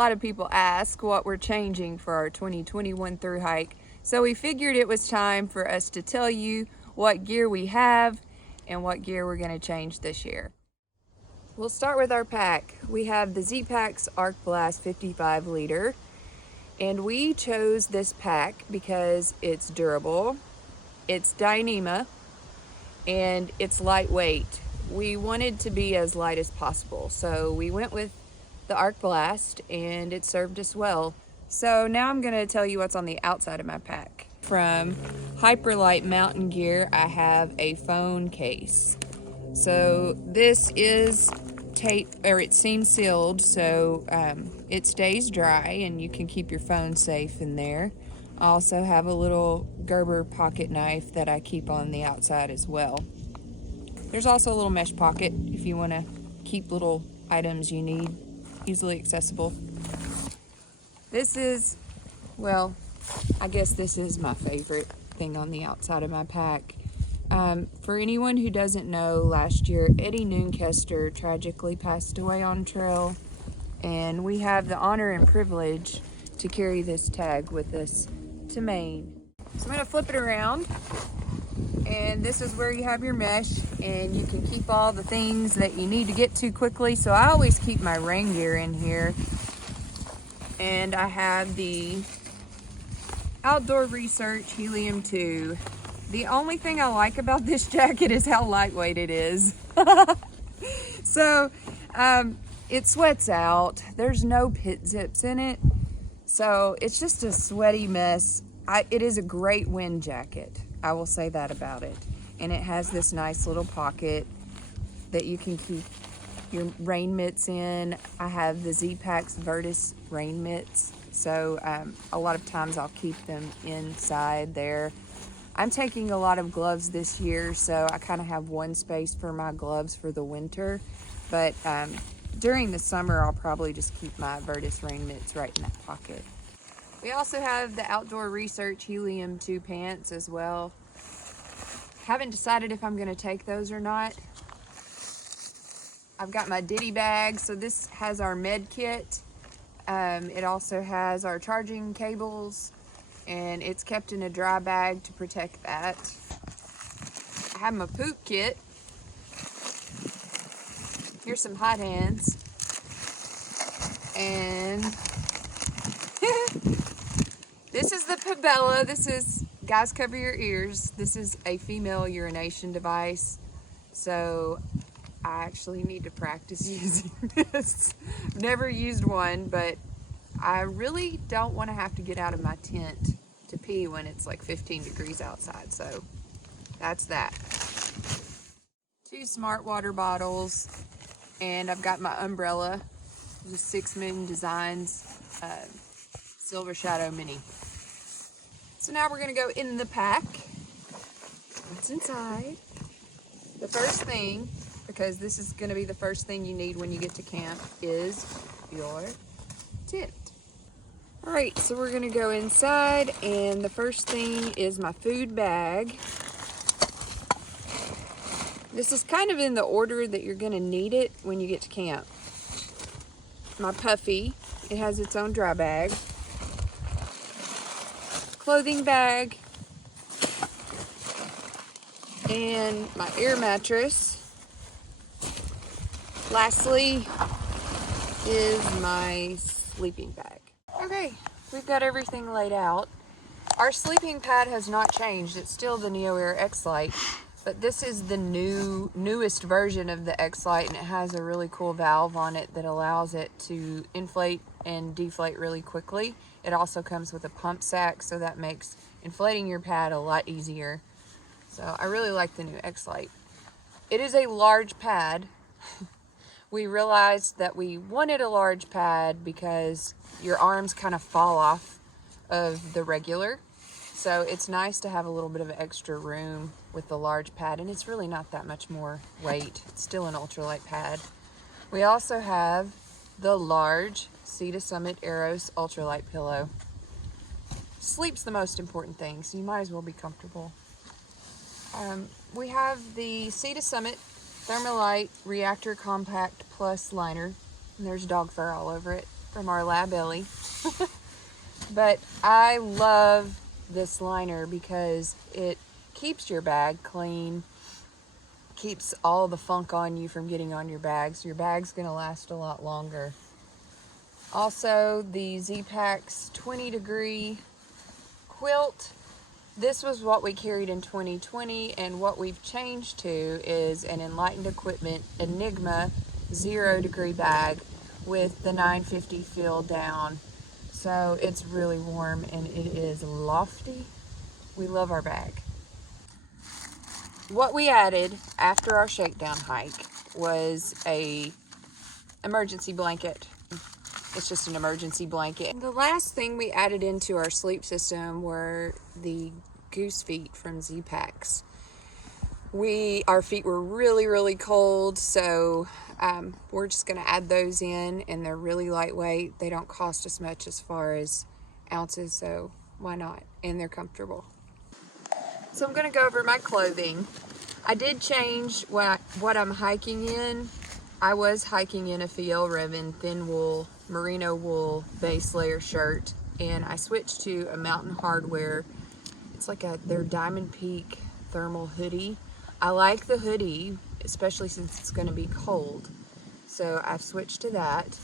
lot of people ask what we're changing for our 2021 through hike. So we figured it was time for us to tell you what gear we have and what gear we're going to change this year. We'll start with our pack. We have the Z-Packs Arc Blast 55 liter, and we chose this pack because it's durable, it's Dyneema, and it's lightweight. We wanted to be as light as possible, so we went with the Arc Blast, and it served us well. So now I'm going to tell you what's on the outside of my pack. From Hyperlight Mountain Gear, I have a phone case. So this is tape, or it's seam sealed, so it stays dry and you can keep your phone safe in there. I also have a little Gerber pocket knife that I keep on the outside as well. There's also a little mesh pocket if you want to keep little items you need easily accessible. This is, well, I guess this is my favorite thing on the outside of my pack. For anyone who doesn't know, last year Eddie Noonkester tragically passed away on trail, and we have the honor and privilege to carry this tag with us to Maine. So I'm going to flip it around, and this is where you have your mesh, and you can keep all the things that you need to get to quickly. So I always keep my rain gear in here, and I have the Outdoor Research Helium 2. The only thing I like about this jacket is how lightweight it is. So it sweats out. There's no pit zips in it, so it's just a sweaty mess. It is a great wind jacket, I will say that about it. And it has this nice little pocket that you can keep your rain mitts in. I have the Z-Packs Vertus rain mitts, so a lot of times I'll keep them inside there. I'm taking a lot of gloves this year, so I kind of have one space for my gloves for the winter, but during the summer I'll probably just keep my Vertus rain mitts right in that pocket. We also have the Outdoor Research Helium 2 pants as well. Haven't decided if I'm going to take those or not. I've got my ditty bag, so this has our med kit. It also has our charging cables, and it's kept in a dry bag to protect that. I have my poop kit. Here's some hot hands. And this is the Pabella. This is, guys, cover your ears. This is a female urination device. So I actually need to practice using this. I've never used one, but I really don't want to have to get out of my tent to pee when it's like 15 degrees outside, so that's that. 2 smart water bottles, and I've got my umbrella, the 6 Moon Designs Silver Shadow Mini. So now we're gonna go in the pack. What's inside? The first thing, because this is gonna be the first thing you need when you get to camp, is your tent. All right, so we're gonna go inside, and the first thing is my food bag. This is kind of in the order that you're gonna need it when you get to camp. My puffy, it has its own dry bag. Clothing bag. And my air mattress. Lastly is my sleeping bag. Okay, we've got everything laid out. Our sleeping pad has not changed. It's still the NeoAir X-Lite, but this is the newest version of the X-Lite, and it has a really cool valve on it that allows it to inflate and deflate really quickly. It also comes with a pump sack, so that makes inflating your pad a lot easier. So I really like the new X-Lite. It is a large pad. We realized that we wanted a large pad because your arms kind of fall off of the regular. So it's nice to have a little bit of extra room with the large pad, and it's really not that much more weight. It's still an ultralight pad. We also have the large Sea to Summit Aeros ultralight pillow. Sleep's the most important thing, so you might as well be comfortable. We have the Sea to Summit Thermalite Reactor Compact Plus liner, and there's dog fur all over it. from our lab Ellie. But I love this liner because it keeps your bag clean, keeps all the funk on you from getting on your bag, so your bag's gonna last a lot longer. Also, the Z-Packs 20-degree quilt. This was what we carried in 2020, and what we've changed to is an Enlightened Equipment Enigma 0-degree bag with the 950 fill down. So it's really warm and it is lofty. We love our bag. What we added after our shakedown hike was a emergency blanket. It's just an emergency blanket. And the last thing we added into our sleep system were the goose feet from Z-Packs. Our feet were really cold, so we're just gonna add those in, and they're really lightweight. They don't cost as much as far as ounces, so why not? And they're comfortable. So I'm gonna go over my clothing. I did change what I'm hiking in. I was hiking in a Fiel Ribbon thin wool, merino wool base layer shirt, and I switched to a Mountain Hardwear. It's like their Diamond Peak thermal hoodie. I like the hoodie, especially since it's gonna be cold. So I've switched to that.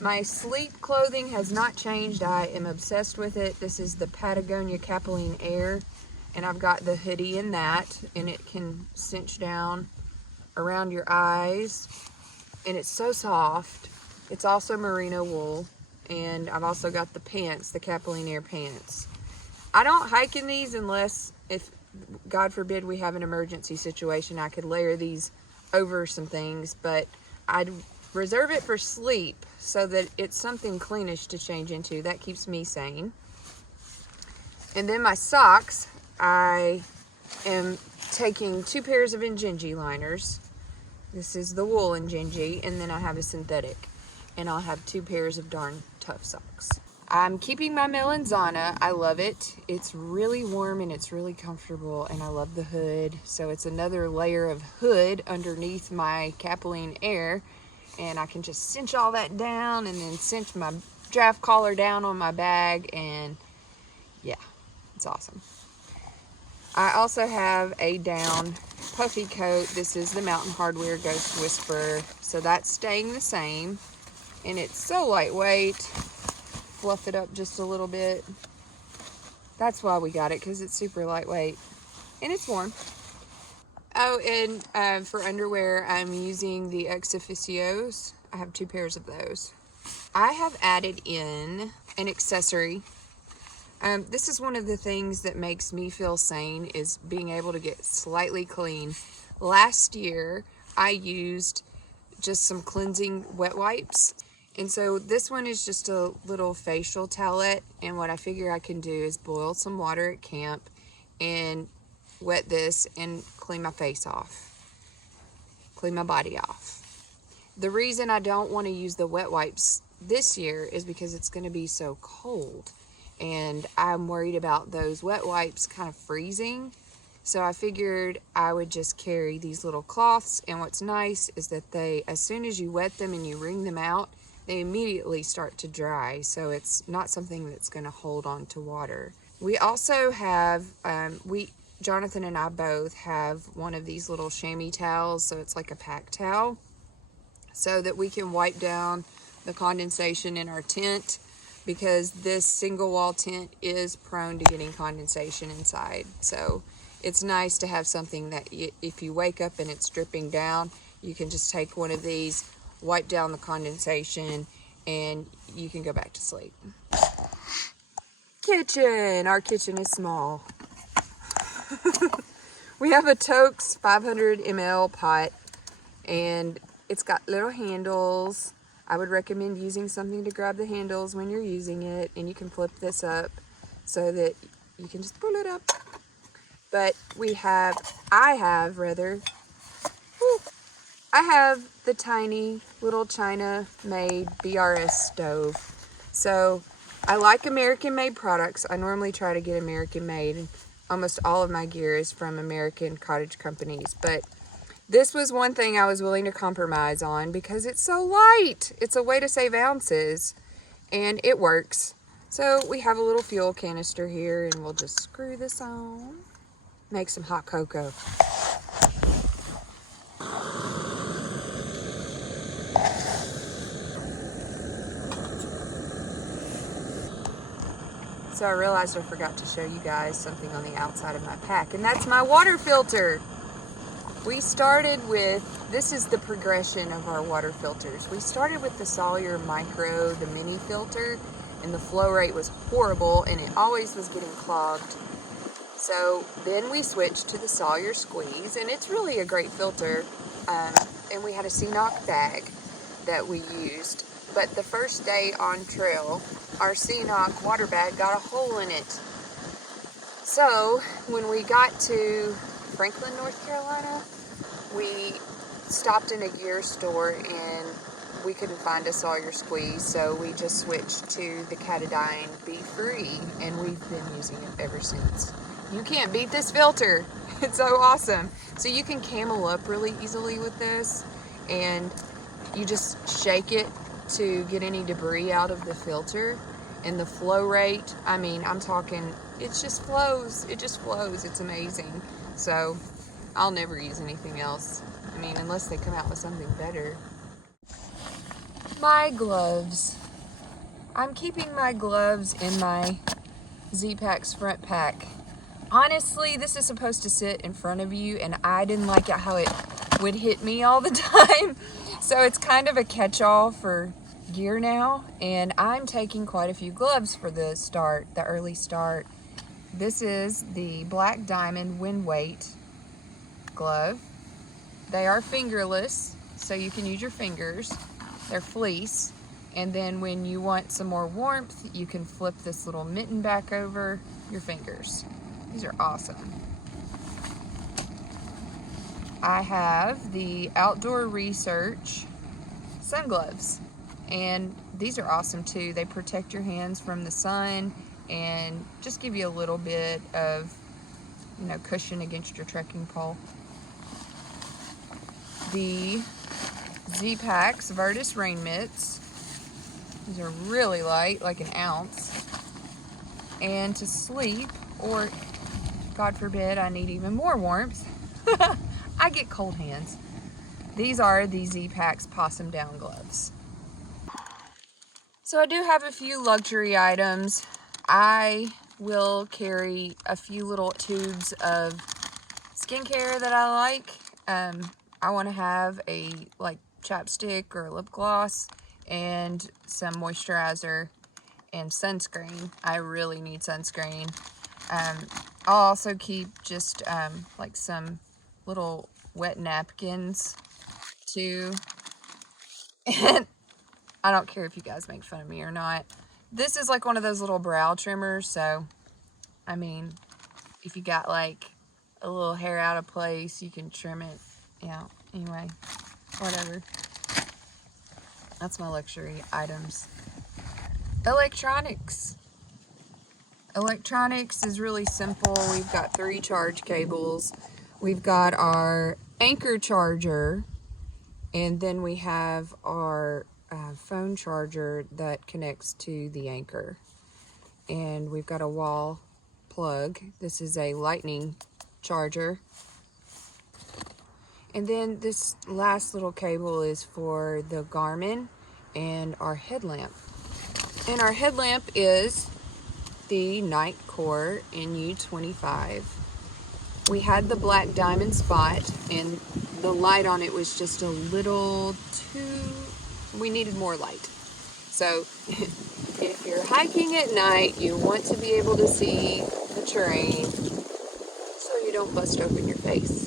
My sleep clothing has not changed. I am obsessed with it. This is the Patagonia Capilene Air, and I've got the hoodie in that, and it can cinch down around your eyes, and it's so soft. It's also merino wool, and I've also got the pants, the Capilene Air pants. I don't hike in these unless, if God forbid we have an emergency situation, I could layer these over some things, but I'd reserve it for sleep so that it's something cleanish to change into. That keeps me sane. And then my socks, I am taking 2 pairs of Injinji liners. This is the wool Injinji, and then I have a synthetic, and I'll have 2 pairs of darn tough socks. I'm keeping my Melanzana. I love it. It's really warm and it's really comfortable, and I love the hood. So it's another layer of hood underneath my Capilene Air, and I can just cinch all that down and then cinch my draft collar down on my bag, and yeah, it's awesome. I also have a down puffy coat. This is the Mountain Hardwear Ghost Whisperer. So that's staying the same, and it's so lightweight. Fluff it up just a little bit. That's why we got it, because it's super lightweight and it's warm. Oh, and for underwear, I'm using the Ex Officios. I have 2 pairs of those. I have added in an accessory. This is one of the things that makes me feel sane, is being able to get slightly clean. Last year, I used just some cleansing wet wipes. And so this one is just a little facial towelette, and what I figure I can do is boil some water at camp and wet this and clean my face off, clean my body off. The reason I don't want to use the wet wipes this year is because it's going to be so cold, and I'm worried about those wet wipes kind of freezing. So I figured I would just carry these little cloths, and what's nice is that they, as soon as you wet them and you wring them out, they immediately start to dry, so it's not something that's going to hold on to water. We also have, Jonathan and I both have one of these little chamois towels, so it's like a pack towel, so that we can wipe down the condensation in our tent, because this single wall tent is prone to getting condensation inside. So it's nice to have something that if you wake up and it's dripping down, you can just take one of these, wipe down the condensation, and you can go back to sleep. Kitchen. Our kitchen is small. We have a Toaks 500 ml pot, and it's got little handles. I would recommend using something to grab the handles when you're using it, and you can flip this up so that you can just pull it up. But I have the tiny little China-made BRS stove. So I like American-made products. I normally try to get American-made. Almost all of my gear is from American cottage companies. But this was one thing I was willing to compromise on because it's so light. It's a way to save ounces. and it works. So we have a little fuel canister here, and we'll just screw this on. Make some hot cocoa. So I realized I forgot to show you guys something on the outside of my pack, and that's my water filter. We started with, this is the progression of our water filters. We started with the Sawyer Micro, the mini filter, and the flow rate was horrible, and it always was getting clogged. So then we switched to the Sawyer Squeeze, and it's really a great filter. And we had a CNOC bag that we used. But the first day on trail, our CNOC water bag got a hole in it. So when we got to Franklin, North Carolina, we stopped in a gear store and we couldn't find a Sawyer Squeeze, so we just switched to the Katadyn Be-Free, and we've been using it ever since. You can't beat this filter. It's so awesome. So you can camel up really easily with this, and you just shake it to get any debris out of the filter. And the flow rate, I mean, I'm talking, it just flows. It just flows. It's amazing. So I'll never use anything else. I mean, unless they come out with something better. My gloves. I'm keeping my gloves in my Z-Packs front pack. Honestly, this is supposed to sit in front of you, and I didn't like it how it would hit me all the time. So it's kind of a catch-all for gear now, and I'm taking quite a few gloves for the start, the early start. This is the Black Diamond Wind Weight glove. They are fingerless, so you can use your fingers. They're fleece, and then when you want some more warmth, you can flip this little mitten back over your fingers. These are awesome. I have the Outdoor Research sun gloves, and these are awesome too. They protect your hands from the sun and just give you a little bit of, cushion against your trekking pole. The Z-Packs Virtus rain mitts. These are really light, like an ounce. And to sleep, or God forbid I need even more warmth, I get cold hands. These are the Z-Packs Possum Down gloves. So I do have a few luxury items. I will carry a few little tubes of skincare that I like. I want to have a chapstick or a lip gloss and some moisturizer and sunscreen. I really need sunscreen. I'll also keep just some little wet napkins too. And I don't care if you guys make fun of me or not. This is like one of those little brow trimmers, so I mean, if you got like a little hair out of place, you can trim it. Yeah, anyway, whatever. That's my luxury items. Electronics. Electronics is really simple. We've got 3 charge cables. We've got our anchor charger, and then we have our phone charger that connects to the anchor. And we've got a wall plug. This is a lightning charger. And then this last little cable is for the Garmin and our headlamp. And our headlamp is the Nightcore NU25. We had the Black Diamond Spot, and the light on it was just a little too, we needed more light. So if you're hiking at night, you want to be able to see the terrain so you don't bust open your face.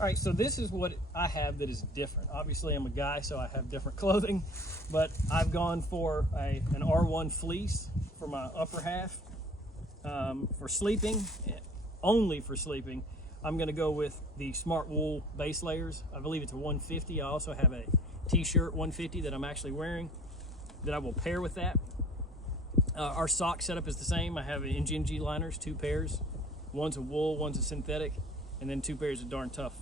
All right, so this is what I have that is different. Obviously, I'm a guy, so I have different clothing, but I've gone for an R1 fleece for my upper half. For sleeping, only for sleeping, I'm gonna go with the Smart Wool base layers. I believe it's a 150. I also have a t-shirt 150 that I'm actually wearing that I will pair with that. Our sock setup is the same. I have NGNG liners, 2 pairs. One's a wool, one's a synthetic, and then 2 pairs of Darn Tough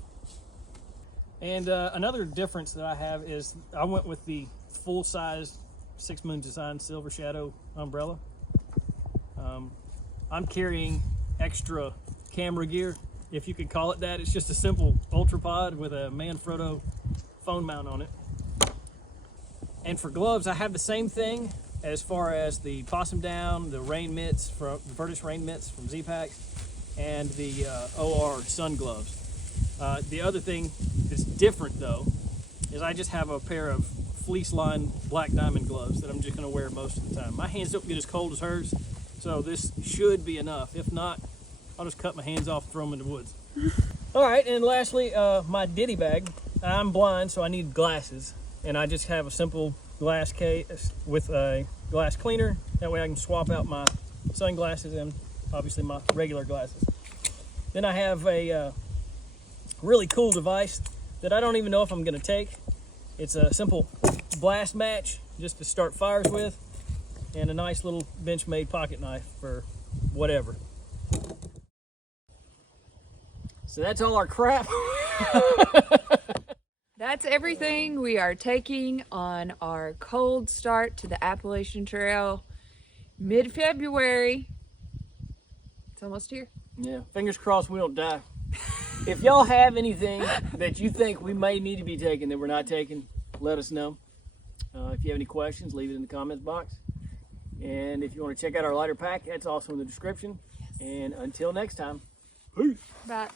And another difference that I have is I went with the full-size 6 Moon Design Silver Shadow umbrella. I'm carrying extra camera gear, if you could call it that. It's just a simple Ultra Pod with a Manfrotto phone mount on it. And for gloves, I have the same thing as far as the Possum Down, the rain mitts from Virtus rain mitts from Z-Pack, and the OR sun gloves. The other thing that's different though is I just have a pair of fleece lined black diamond gloves that I'm just going to wear most of the time. My hands don't get as cold as hers, so this should be enough. If not, I'll just cut my hands off and throw them in the woods. All right, and lastly, my ditty bag. I'm blind, so I need glasses, and I just have a simple glass case with a glass cleaner. That way I can swap out my sunglasses and obviously my regular glasses. Then I have a really cool device that I don't even know if I'm gonna take. It's a simple blast match just to start fires with, and a nice little Benchmade pocket knife for whatever. So that's all our crap. That's everything we are taking on our cold start to the Appalachian Trail mid-February. It's almost here. Yeah, fingers crossed we don't die. If y'all have anything that you think we may need to be taking that we're not taking, let us know. If you have any questions, leave it in the comments box. And if you want to check out our lighter pack, that's also in the description. And until next time, peace. Bye.